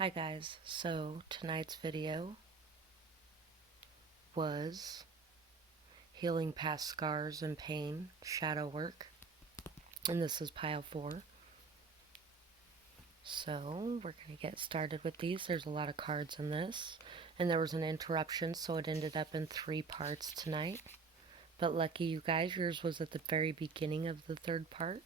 Hi guys, so tonight's video was healing past scars and pain, shadow work, and this is pile 4. So we're going to get started with these. There's a lot of cards in this, and there was an interruption, so it ended up in 3 parts tonight. But lucky you guys, yours was at the very beginning of the 3rd part.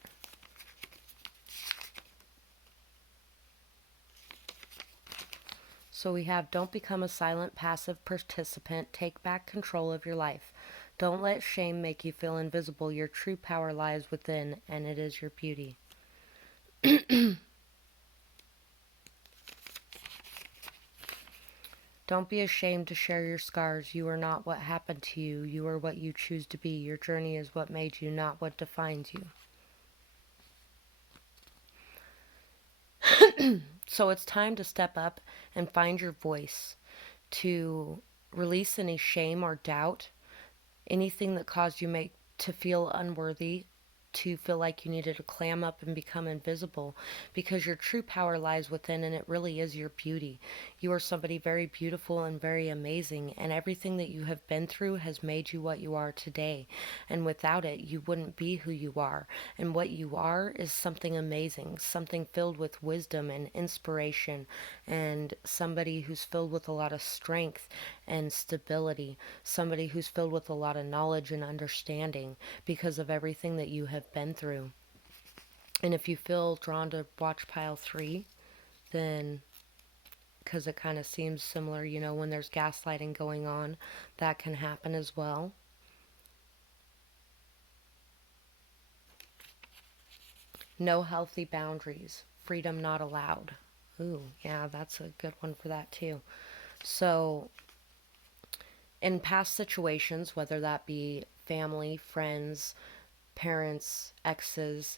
So we have, don't become a silent, passive participant. Take back control of your life. Don't let shame make you feel invisible. Your true power lies within, and it is your beauty. Don't be ashamed to share your scars. You are not what happened to you. You are what you choose to be. Your journey is what made you, not what defines you. So it's time to step up and find your voice, to release any shame or doubt, anything that caused you to feel unworthy, to feel like you needed to clam up and become invisible, because your true power lies within, and it really is your beauty. You are somebody very beautiful and very amazing, and everything that you have been through has made you what you are today, and without it you wouldn't be who you are. And what you are is something amazing, something filled with wisdom and inspiration, and somebody who's filled with a lot of strength and stability, somebody who's filled with a lot of knowledge and understanding because of everything that you have been through. And if you feel drawn to watch pile 3, then because it kind of seems similar, when there's gaslighting going on, that can happen as well. No healthy boundaries. Freedom not allowed. Ooh, yeah, that's a good one for that too. So, in past situations, whether that be family, friends, parents, exes,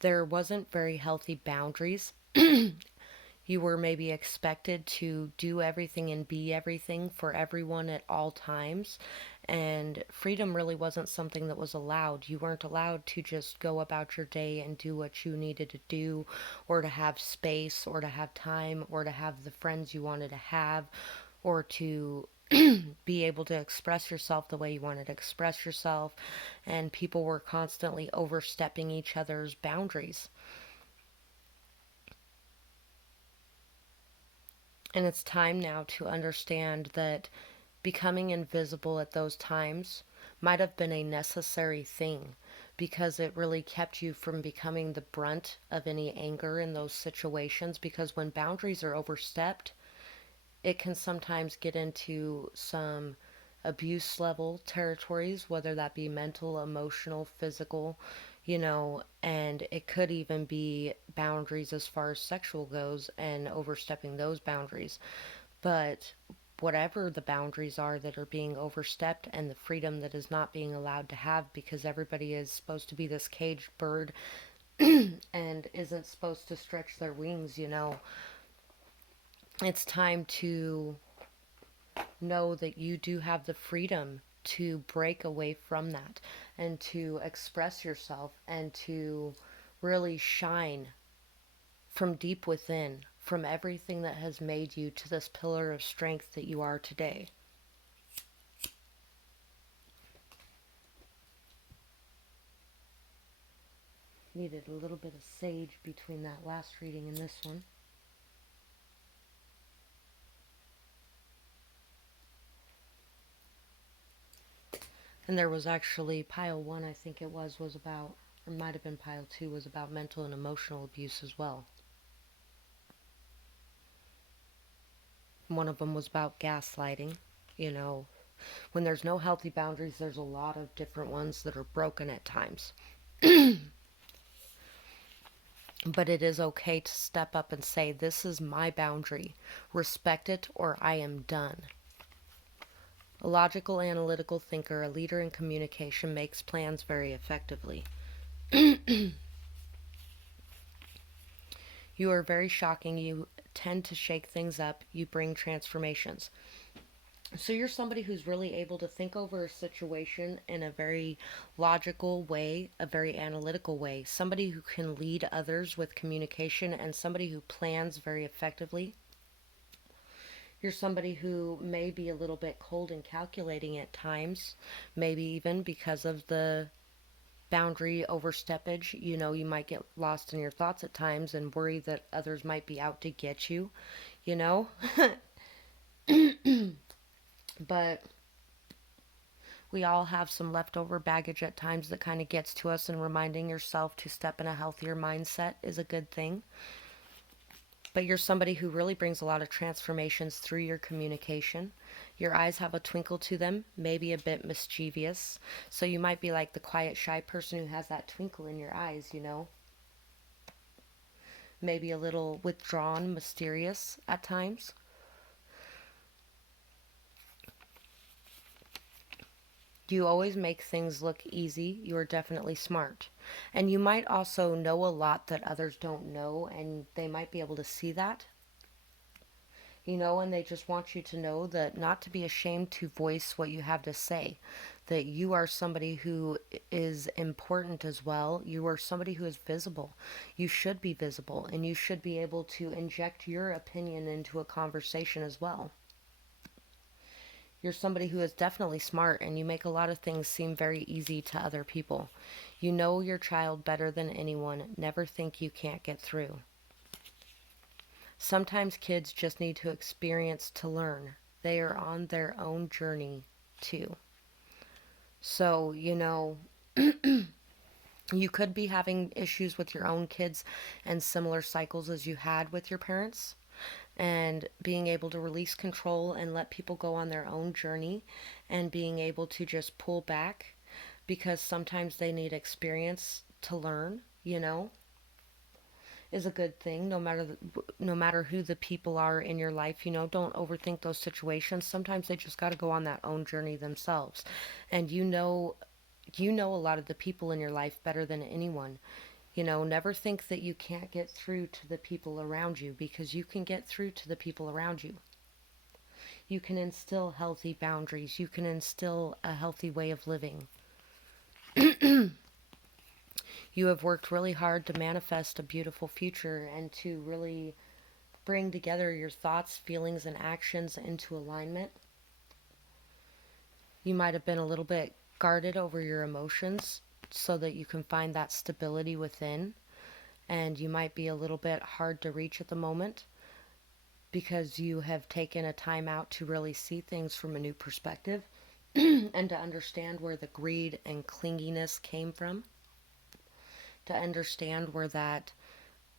there wasn't very healthy boundaries. You were maybe expected to do everything and be everything for everyone at all times. And freedom really wasn't something that was allowed. You weren't allowed to just go about your day and do what you needed to do, or to have space, or to have time, or to have the friends you wanted to have, or to be able to express yourself the way you wanted to express yourself. And people were constantly overstepping each other's boundaries. And it's time now to understand that becoming invisible at those times might have been a necessary thing, because it really kept you from becoming the brunt of any anger in those situations. Because when boundaries are overstepped, it can sometimes get into some abuse level territories, whether that be mental, emotional, physical, and it could even be boundaries as far as sexual goes and overstepping those boundaries. But whatever the boundaries are that are being overstepped, and the freedom that is not being allowed to have, because everybody is supposed to be this caged bird and isn't supposed to stretch their wings, it's time to know that you do have the freedom to break away from that, and to express yourself, and to really shine from deep within, from everything that has made you to this pillar of strength that you are today. Needed a little bit of sage between that last reading and this one. And there was actually pile 1, I think it was about, or might have been pile 2, was about mental and emotional abuse as well. One of them was about gaslighting. When there's no healthy boundaries, there's a lot of different ones that are broken at times. But it is okay to step up and say, this is my boundary. Respect it, or I am done. A logical, analytical thinker, a leader in communication, makes plans very effectively. You are very shocking. You tend to shake things up. You bring transformations. So you're somebody who's really able to think over a situation in a very logical way, a very analytical way. Somebody who can lead others with communication and somebody who plans very effectively. You're somebody who may be a little bit cold and calculating at times, maybe even because of the boundary oversteppage. You know, you might get lost in your thoughts at times and worry that others might be out to get you, you know? But we all have some leftover baggage at times that kind of gets to us, and reminding yourself to step in a healthier mindset is a good thing. But you're somebody who really brings a lot of transformations through your communication. Your eyes have a twinkle to them, maybe a bit mischievous. So you might be like the quiet, shy person who has that twinkle in your eyes, you know? Maybe a little withdrawn, mysterious at times. You always make things look easy. You're definitely smart. And you might also know a lot that others don't know, and they might be able to see that, you know, and they just want you to know that not to be ashamed to voice what you have to say, that you are somebody who is important as well. You are somebody who is visible. You should be visible, and you should be able to inject your opinion into a conversation as well. You're somebody who is definitely smart, and you make a lot of things seem very easy to other people. You know your child better than anyone. Never think you can't get through. Sometimes kids just need to experience to learn. They are on their own journey too. So, you know, you could be having issues with your own kids and similar cycles as you had with your parents, and being able to release control and let people go on their own journey, and being able to just pull back because sometimes they need experience to learn, you know, is a good thing. No matter who the people are in your life, you know, don't overthink those situations. Sometimes they just got to go on that own journey themselves. And you know a lot of the people in your life better than anyone. You know, never think that you can't get through to the people around you, because you can get through to the people around you. You can instill healthy boundaries. You can instill a healthy way of living. You have worked really hard to manifest a beautiful future and to really bring together your thoughts, feelings, and actions into alignment. You might have been a little bit guarded over your emotions so that you can find that stability within. And you might be a little bit hard to reach at the moment because you have taken a time out to really see things from a new perspective and to understand where the greed and clinginess came from, to understand where that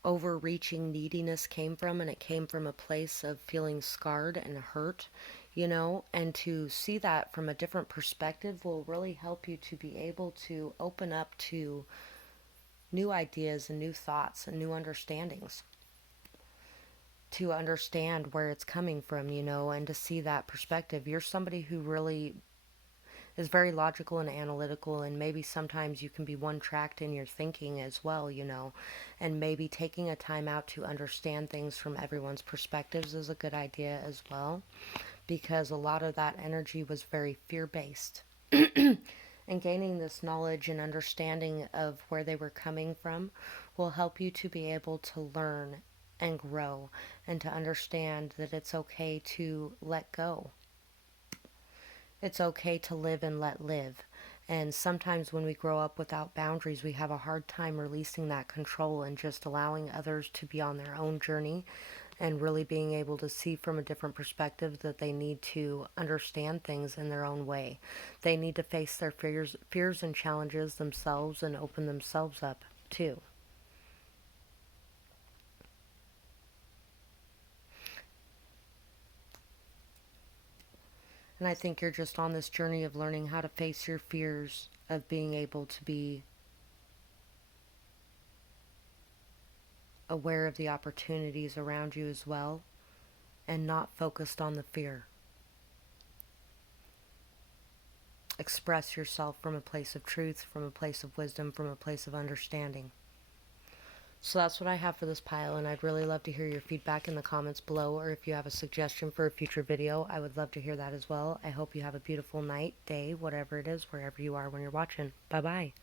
overreaching neediness came from, and it came from a place of feeling scarred and hurt, you know, and to see that from a different perspective will really help you to be able to open up to new ideas and new thoughts and new understandings, to understand where it's coming from, you know, and to see that perspective. You're somebody who really is very logical and analytical, and maybe sometimes you can be one tracked in your thinking as well, you know, and maybe taking a time out to understand things from everyone's perspectives is a good idea as well, because a lot of that energy was very fear based. And gaining this knowledge and understanding of where they were coming from will help you to be able to learn and grow, and to understand that it's okay to let go. It's okay to live and let live. And sometimes when we grow up without boundaries, we have a hard time releasing that control and just allowing others to be on their own journey, and really being able to see from a different perspective that they need to understand things in their own way. They need to face their fears and challenges themselves and open themselves up too. And I think you're just on this journey of learning how to face your fears, of being able to be aware of the opportunities around you as well, and not focused on the fear. Express yourself from a place of truth, from a place of wisdom, from a place of understanding. So that's what I have for this pile, and I'd really love to hear your feedback in the comments below, or if you have a suggestion for a future video, I would love to hear that as well. I hope you have a beautiful night, day, whatever it is, wherever you are when you're watching. Bye bye.